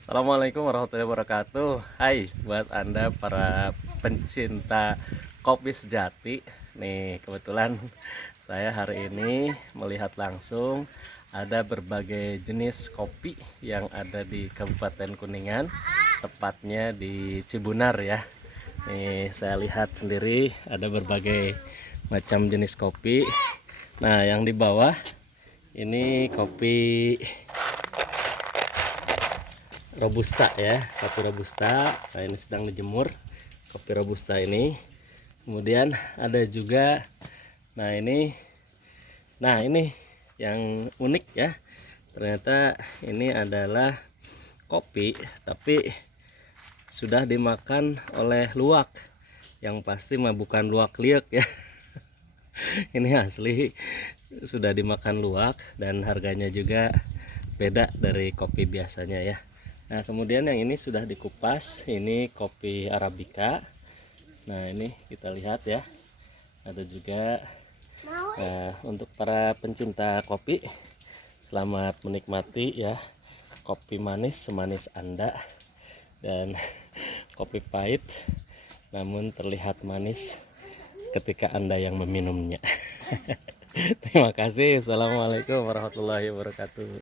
Assalamualaikum warahmatullahi wabarakatuh. Hai buat Anda para pencinta kopi sejati. Nih kebetulan saya hari ini melihat langsung ada berbagai jenis kopi yang ada di Kabupaten Kuningan, tepatnya di Cibunar ya. Nih saya lihat sendiri ada berbagai macam jenis kopi. Nah, yang di bawah ini kopi robusta ya, kopi robusta. Nah, ini sedang dijemur kopi robusta ini. Kemudian ada juga, nah ini yang unik ya, ternyata ini adalah kopi tapi sudah dimakan oleh luwak. Yang pasti mah bukan luwak liek ya. Ini asli sudah dimakan luwak dan harganya juga beda dari kopi biasanya ya. Nah, kemudian yang ini sudah dikupas, ini kopi Arabica. Nah, ini kita lihat ya. Ada juga. Nah, untuk para pencinta kopi, selamat menikmati ya. Kopi manis semanis Anda dan kopi pahit namun terlihat manis ketika Anda yang meminumnya. Terima kasih. Assalamualaikum warahmatullahi wabarakatuh.